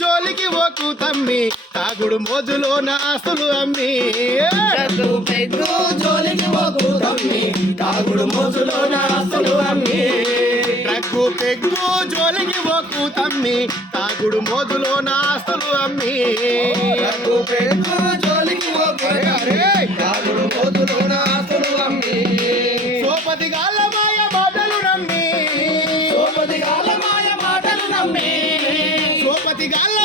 జోలికి ఓకు తమ్మి తాగుడు మోజులోన ఆస్తులు అమ్మి ట్రక్కు పెగ్గు జోలికి పోకు తమ్మి తాగుడు మోజులోన ఆస్తులు అమ్మి ట్రక్కు పెగ్గు జోలికి ఓకు తమ్మి తాగుడు మోజులోన ఆస్తులు అమ్మి ట్రక్కు పెగ్గు జోలికి పోకు తమ్మి తాగుడు మోజులోన ఆస్తులు అమ్మి సోపతి గాళ్ళ మాయ మాటలు నమ్మి సోపతి గాళ్ళ మాయ మాటలు నమ్మి సోపతి గాళ్ళ